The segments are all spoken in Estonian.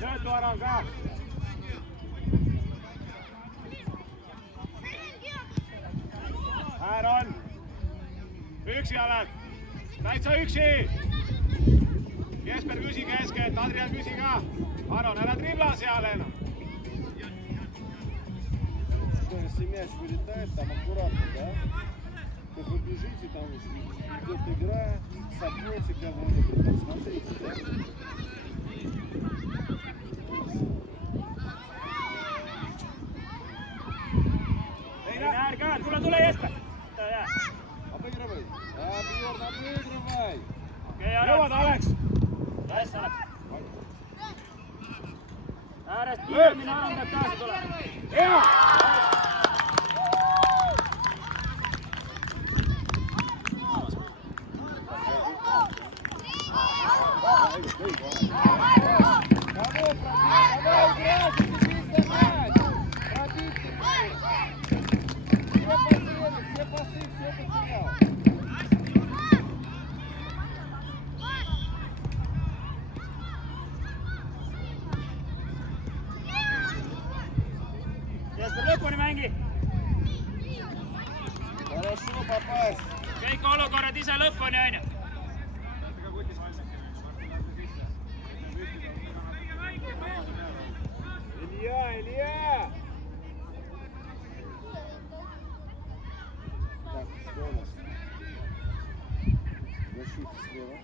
Söötu Aron ka. Aaron. Üksi oled. Täitsa üksi. Jesper küsi keskelt, Adrian küsi ka. Aron, ära tribla seal enam. Если мяч вылетает, там аккуратно, да? Как вы бежите, там идет игра, сопнете кого-нибудь, смотрите, да? Ärkää, tule Jesper! Обыгрывай! Бьерн, обыгрывай! Okei, Aron. Aleks! Lähes Aleks. Äärest kiiremini Aron peab kaasa tulema. Hea! Lõpuni mängi! Хорошо попасть! Kõik olukorrad ise lõpuni, on ju? Илья! Так, что у нас? Защита слева.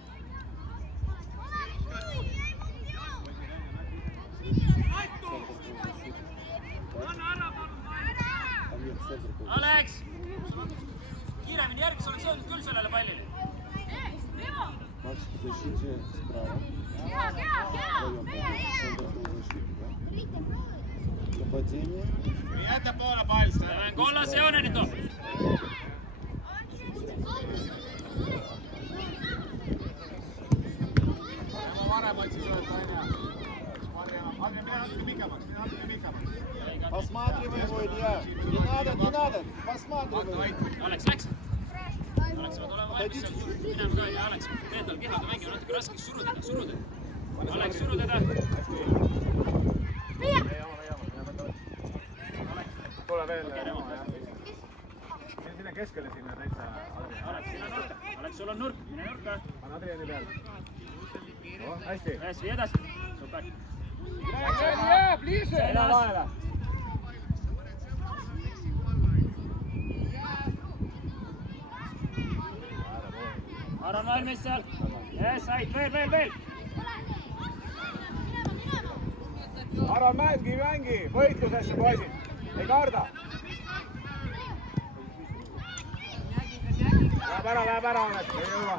Aleks! Kiiremini järgi, sa oled söönud küll sellele pallile. Макс, в защите справа. Вдвоем нападение. Jäta poole pall. Kollase jooneni toob. Ma varem otsin sööta, Посматривай его, Илья. Не надо. Посматривай. Aleks läks. Aleks peab olema valmis seal minema ka ja Aleks teed tal kehaga mängima natuke raskeks suruda. Aleks suru teda. Tule veel. Sinna keskele sinna täitsa. Aleks, sina nurka. Aleks, sul on nurk. Mine nurka. Anna Adriani peale. Hästi. Hästi, edasi. Super. Илья, ближе! Selja vahele. Aron valmis seal. Yes, said. Veel. Aron, mängi. Võitlusesse, poisid. Ei karda. Läheb ära. Ei jõua.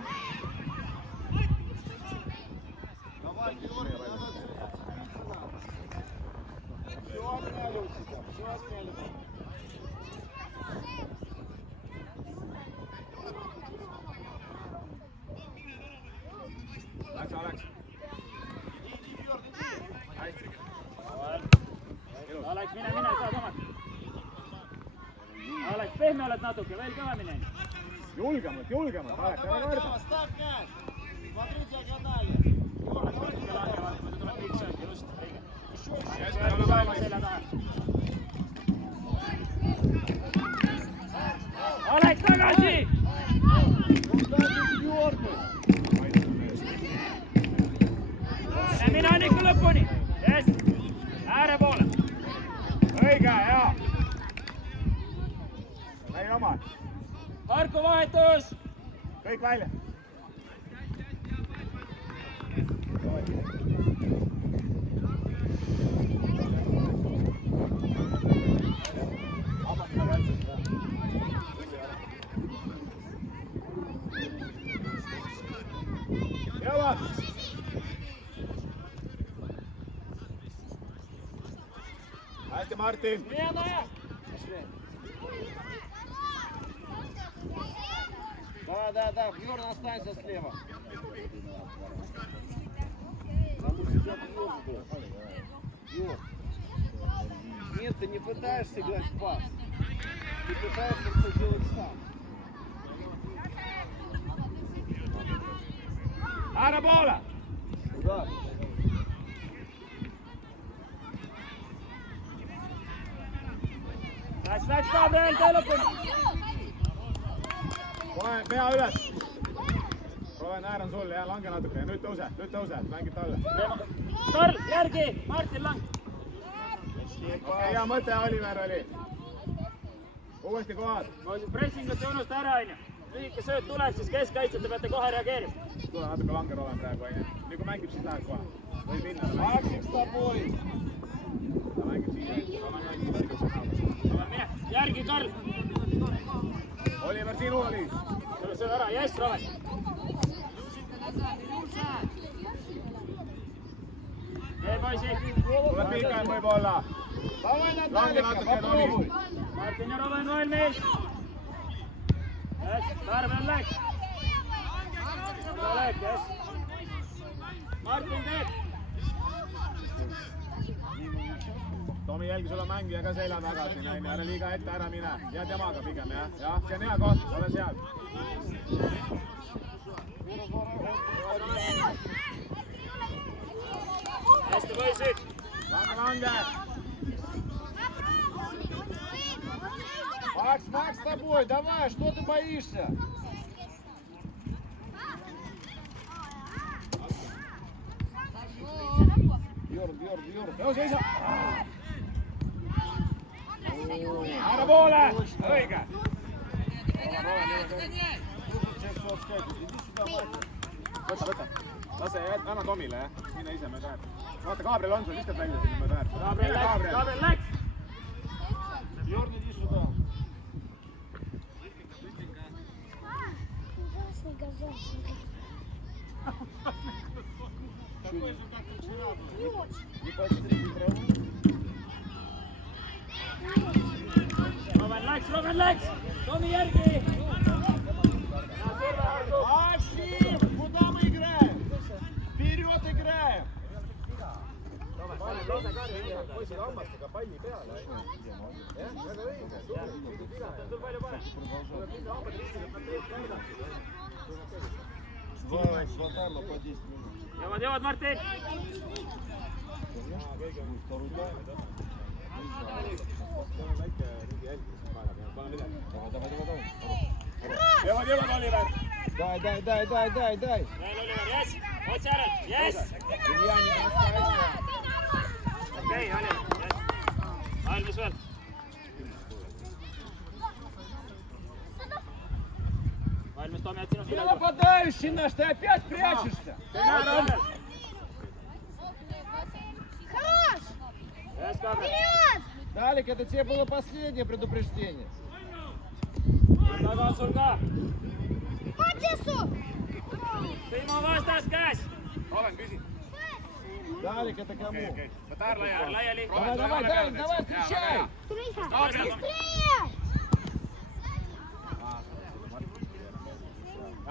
Läks. Aleks, mine, saad omad. Aleks, pehme oled natuke, veel kõvemini. Julgemalt, Aleks, ära karda. Смотри диагонали. Tuleb kõik söögi, just, õige. Aleks, tagasi! Mine Annika lõpuni. Yes. Ääre poole. Õige, hea. Meie omad. Harku vahetus. Kõik välja. Jõuad. Hästi, Martin. Да, Бьерн, останься слева. Нет, ты не пытаешься играть в пас. Ты пытаешься все делать сам. Ära poole! Удар. läks Gabriel, tee lõpuni. kohe pea üles. Roven, äär on sul, jah, lange natuke ja nüüd tõuse, mängib talle. Karl, järgi, Martin Lang. Hea mõte, Oliver oli. Uuesti kohad. Pressingut ei unusta ära, onju. Lühike sööt tuleb, siis keskkaitsjate peate kohe reageerima. Tule natuke lange Roven praegu, onju. Nii kui mängib, siis läheb kohe. Või minna. Максим с тобой. Ta mängib siia. Mine, järgi Karl. Oliver, sinu oli. Söö ära, jess, Roven. Tee poisi. Tuleb pikem võib-olla. Давай, Lange Наталья, natuke, попробуй. Martin ja Roven valmis. Jess, Karvel läks. Läks, jess. Martin teeb. Tomi, jälgi, sul on mängija ka selja taga siin, onju. Ära liiga ette ära mine. Jää temaga pigem, jah. Jah, see on hea koht. Ole seal. Hästi poisid. Lange. Макс, Макс с тобой, давай, что ты боишься? Björn. Tõuse isa. Ära poole. Õige. Võta. Lase, anna Tomile, jah. Mine ise mööda äär. Vaata, Gabriel on sul, viskab välja sinna mööda äär. Gabriel läks. Björn, иди сюда. Ужасный газон. Не подстригли траву. Roven läks. Tomi järgi. Максим, куда мы играем? Вперед играем. Poisid hammastega palli peale. Два тайма по 10 минут. Jõuad, Martin. Второй тайм. Jõuad, Oliver. Дай. Veel Oliver, jess. Otse ära, jess. Илья, не бросайся. Okei, Oliver, jess. Valmis veel. Valmis, Tomi, et sinust Ты üle. нападающий наш, ты опять прячешься. Хорош! Jess, Gabriel. Вперед! Далик, это тебе было последнее предупреждение. Taga on sul ka. Матису! Timo vastas käes. Olen, küsi. Далик, это кому? Võta äär laiali. Laiali. Давай, Далик, давай, встречай! Быстрее!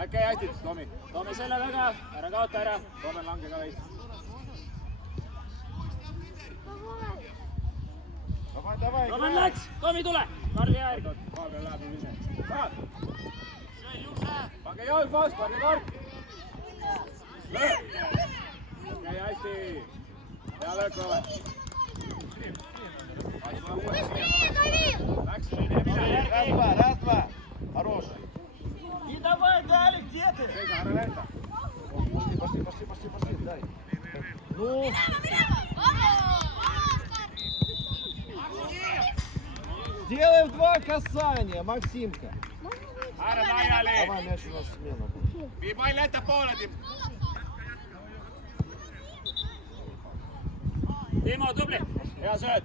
Äkki jätid, Tomi. Tomi selle taga, ära kaota ära. Tomel lange ka veits. Давай, Roman играй. läks, Tomi tule. Karli järgi. Gabriel läheb ise. Saad. Pange jalg vastu, pange kark. Löö. Okei, hästi. Hea löök, Roven. Быстрее, Давид! Läks. Раз, два. Хорош. И давай, Далик, где ты? Seisa, ära lenda. Пошли, дай. Ну, сделай в два касания, Максимка. Ära laiali. Давай, мяч у нас смена. Vii pall ettepoole, Tim. Timo, tubli. Hea sööt.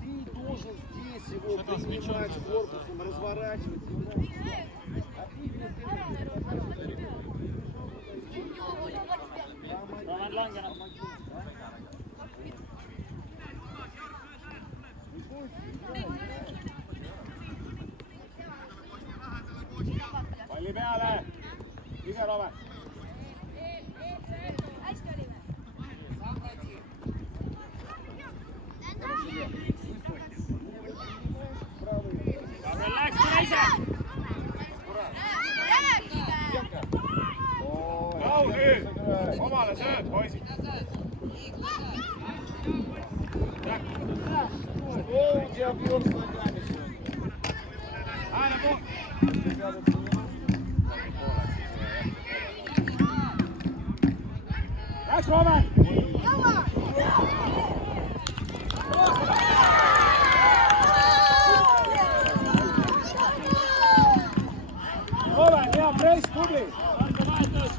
Ты должен здесь его принимать корпусом, разворачивать. Roman langenud. Palli peale. Ise, Roven. себе. Правый. Gabriel läks, tule ise! Стенка. Rahu nüüd! Omale sööd, poisid! Что у тебя объем с ногами сегодня? Ääne pool! Ребята, Läks Roomen! Roomen, hea press, tubli! Andke vahetus!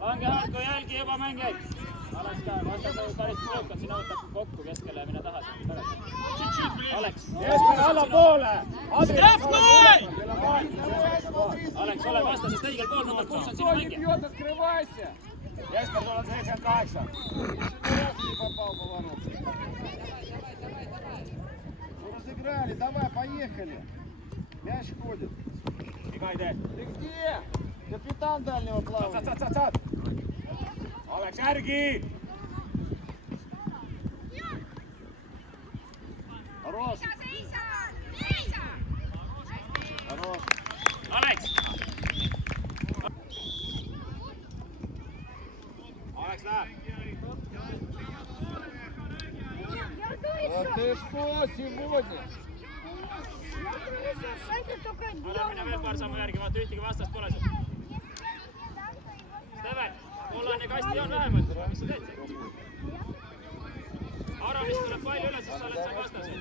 Pange Harko jälgi juba mängijaid! Aleks ka, vastase päris kulukad, sina võtad kokku keskele ja mine taha. Aleks! Jesper allapoole! Aleks, ole vastasest õigel pool, number 6 on sinu mängija. бьет, открывайся! Jesper, sul on 78. Не попал по воротам. Ну, разыграли, давай, поехали. Мяч ходит. Iga ei tee. Ты где? Капитан дальнего плавания. Saad! Aleks järgi! Хорош. Хорош. Aleks! Aleks läheb! А ты что сегодня? Ole mine veel paar sammu järgi, vaata ühtegi vastast pole seal. Steven, kollane kasti on vähemalt, mis sa teed seal? Aramist tuleb palju üle, siis sa oled seal vastasel.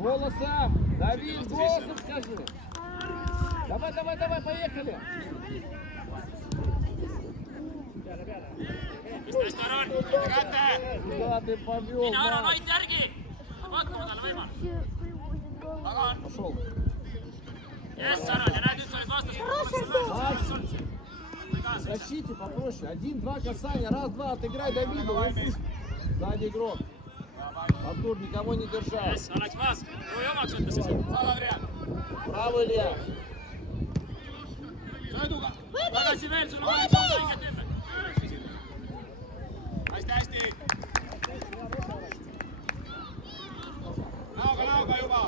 Голосом! Давид, голосом скажи! Давай, давай, давай, поехали! Mis teist Aron? Kätte! Куда ты повел, Mine Aron, Макс? hoid järgi! Vaatame talle võimalust. Пошел. Jess, Aron, ja näed, nüüd sa olid vastasel. Макс, защите попроще. 1-2 касания. Раз, два, отыграй Давиду. Сзади игрок. Артур, никого не держал. Jess, Aleks maas. Proovi omaks võtta see seal. Правый лев. Sõiduga! Tagasi veel, sul on Aleks õiget ümber. Hästi! Näoga juba!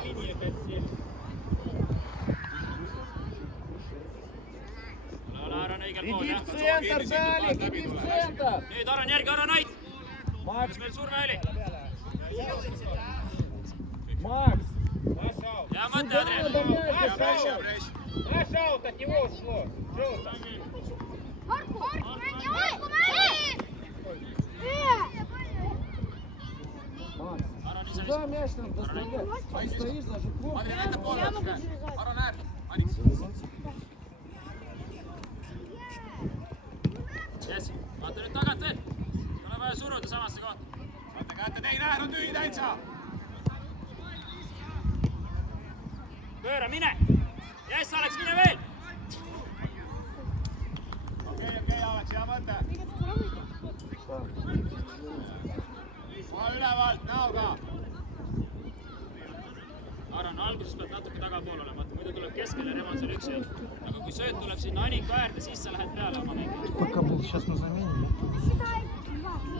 Ole Aron õigel pool, Иди jah. в центр, Далик, иди в центр. Nüüd Aron järgi, Aron hoid. Макс, Kas meil surve oli? Макс. Hea mõte, Adrian. Шаут от него ушло! Желто! Макс, Aron ise куда мяч нам доставлять? Ты стоишь даже плохо. Aron äär! Jess, vaata nüüd tagant veel. Ole vaja suruda samasse kohta. Vaata kätte, teine äär on tühi täitsa! Pööra, mine! Jess, Aleks, mine veel! Okei, Aleks, hea mõte! Kohe ülevalt, näoga! Aron, alguses pead natuke tagapool olema, vaata muidu tuleb keskel ja Remon seal üksi. Aga kui sööt tuleb sinna Aniku äärde, siis sa lähed peale oma mängiga. Пока был сейчас на замене.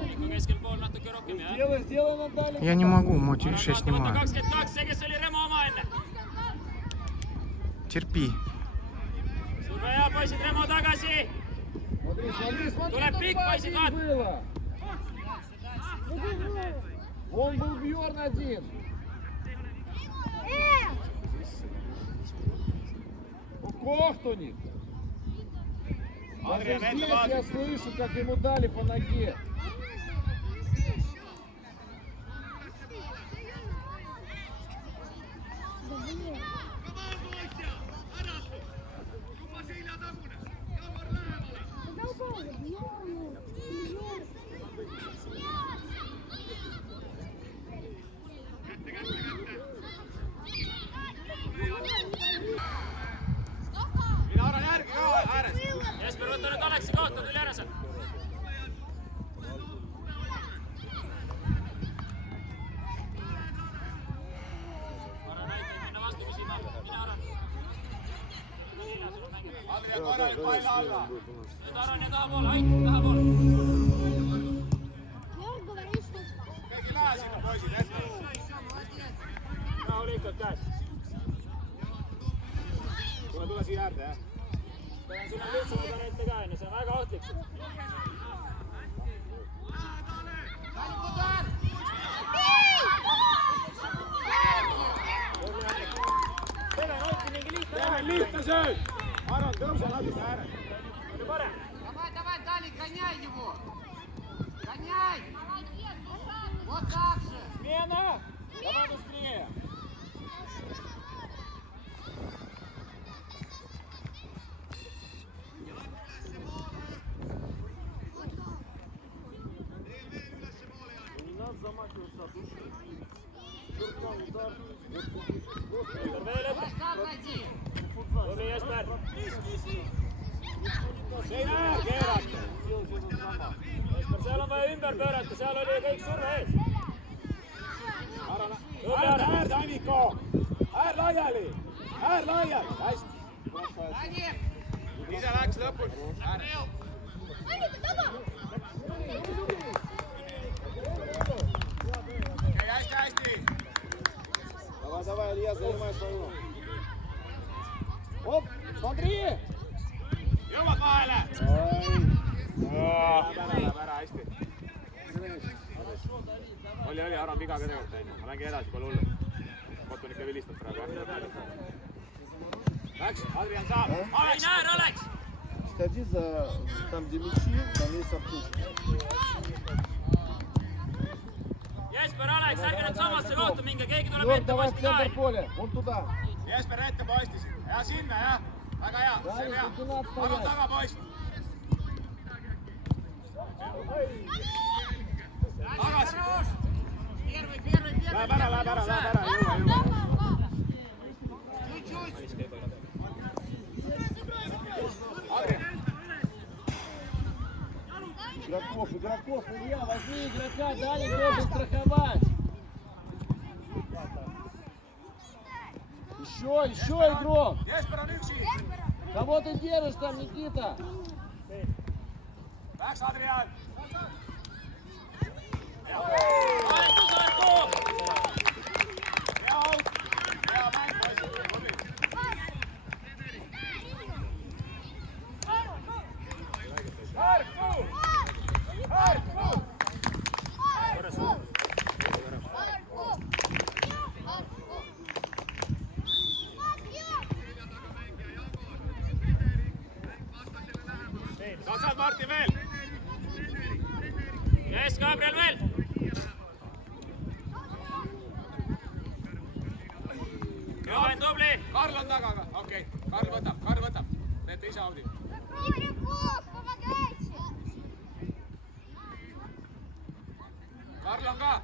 Aniku keskel pool natuke rohkem, jah? Сделай на Далик. Я не могу, Мотю, Aron, видишь, я vaata, võta снимаю. 22, see, kes oli Remo oma enne. Терпи. Surve hea, poisid, Remo tagasi! Смотри, смотри, смотри. Tuleb pikk, poisid, vaata! Было. Он был Бьорн один. Кохтуник. Даже Adrian, здесь ette я vaata! слышу, как ему дали по ноге. Adrian, korralik pall alla. Nüüd Aron ja tahapoole, Ait, tahapoole. Jörgova istub. Kõigi lähe sinna, poisid, ette. Rahulikult käes. Tule siia äärde, jah. Sul on lihtsamad variante ka, see on väga ohtlik. Teeme lihtne sööd! Aron, tõuse natuke ääre. Oli parem. Давай, Дали, гоняй его! Гоняй! Вот так же! Смена! Давай быстрее! Veel ette. Tubli Jesper. Seina äär keerata! Jesper, seal on vaja ümber pöörata, seal oli kõik surve ees. Äärde, Anniko! Äär laiali! Äär laiali! Hästi! Ise läks lõpuni. Hästi! Давай, Илья, занимай свою. Оп, смотри! Jõuad vahele! Läheb ära, hästi. Oli, Aron viga ka tegelikult, on ju. Ma lähengi edasi, pole hullu. Kottun ikka vilistab praegu. Läks, Adrian saab. Ei näe, Alex! Сходи за там, где мячи, там есть обтушка. Jesper, Alex, ärge nüüd samasse kohta minge, keegi tuleb Jörg, ette давай в posti центр ka. поля, вон туда. Jesper ette poistis. Ja sinna, jah. Väga hea, see on hea. Aron taga poist. Tagasi. Läheb ära, jõua. Adrian. Игроков, Илья, возьми игрока, Дали должен страховать. Еще игрок. Jesper on üksi. Кого ты держишь там, Никита? Läks, Adrian. Vahetus Arko! Hea aut. Hea mäng, poisid. Harku! Saad Martin veel! Yes, Gabriel veel! Joven, tubli! Karl on taga, okei. Karl võtab. Teete ise audit. Игроков, помогайте! Karl on ka.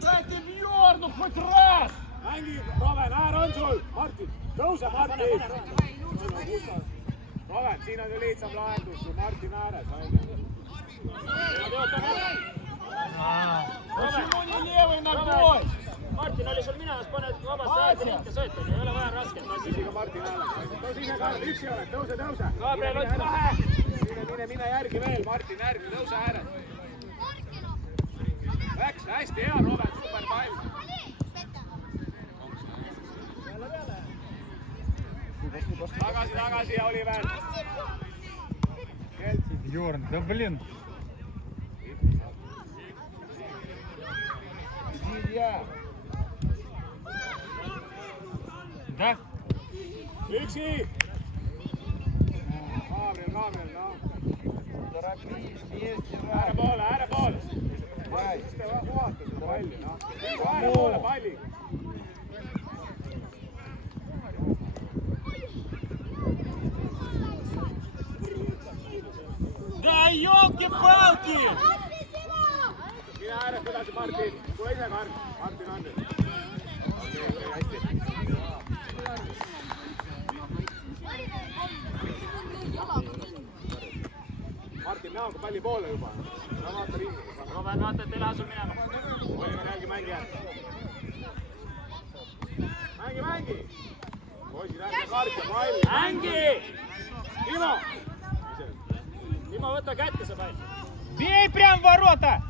Дайте Бьорну хоть раз! Mängi, Roven, äär on sul! Martin, tõuse Martin! Roven, siin on ju lihtsam lahendus kui Martin ääres. Почему не левой ногой? Martin oli sul minemas, paned vabasse aega lihtne sööt, ei ole vaja rasket massi. Küsiga Martin ääres. Tõuse ise ka, üksi oled, tõuse! Gabriel, võtke vahe! Mine järgi veel, Martin, järgi, tõuse ääres. Läks, hästi hea, Roven, super pall. Tagasi ja Oliver. Бьорн, да блин. Иди, Илья. Да? Üksi! Gabriel kaamel, noh. Торопись, вместе, Ääre poole, ääre poole. Дай. Siis te uhate seda palli, noh. Ääre poole palli. Да елки-палки! Mine äärest edasi, Martin. Tule ise, Karl. Martin on nüüd. Okei, hästi. Martin näoga palli poole juba. Ära vaata ringi. Robert, vaata, et ei lähe sul minema. Oliver, jälgi mängijad. Mängi! Poisid, ärge kartke palli. Mängi! Timo! Timo, võta kätte see pall. Bей прям в ворота!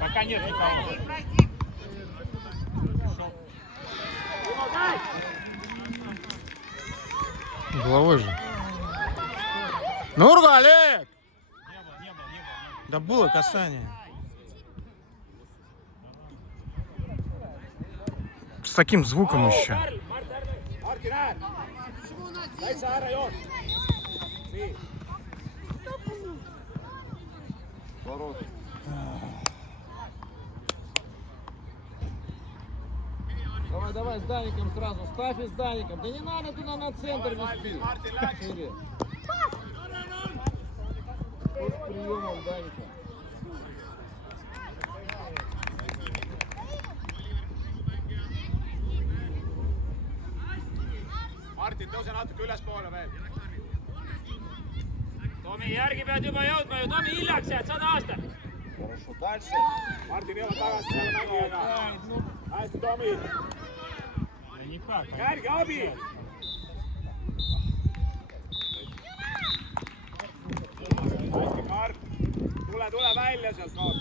Пока нет никого. Пройди. Timo, käi! Головой же. Нургалек! Не было. Да было касание. С таким звуком еще. Martin, äär! Täitsa ära joon! Nii. Ворота. Давай, с Даником сразу. Ставь и с Даником. Да не надо туда на центр вести. Martin läks! Шире. Пусть приемом Даника. Martin, tõuse natuke ülespoole veel. Tomi, järgi pead juba jõudma ju. Tomi, hiljaks jääd, 100 aastat. Хорошо. Дальше. Martin ei ole tagasi selle mängijaga. Hästi, Tomi. Järgi abi! Hästi, Karl. Tule välja sealt, Karl.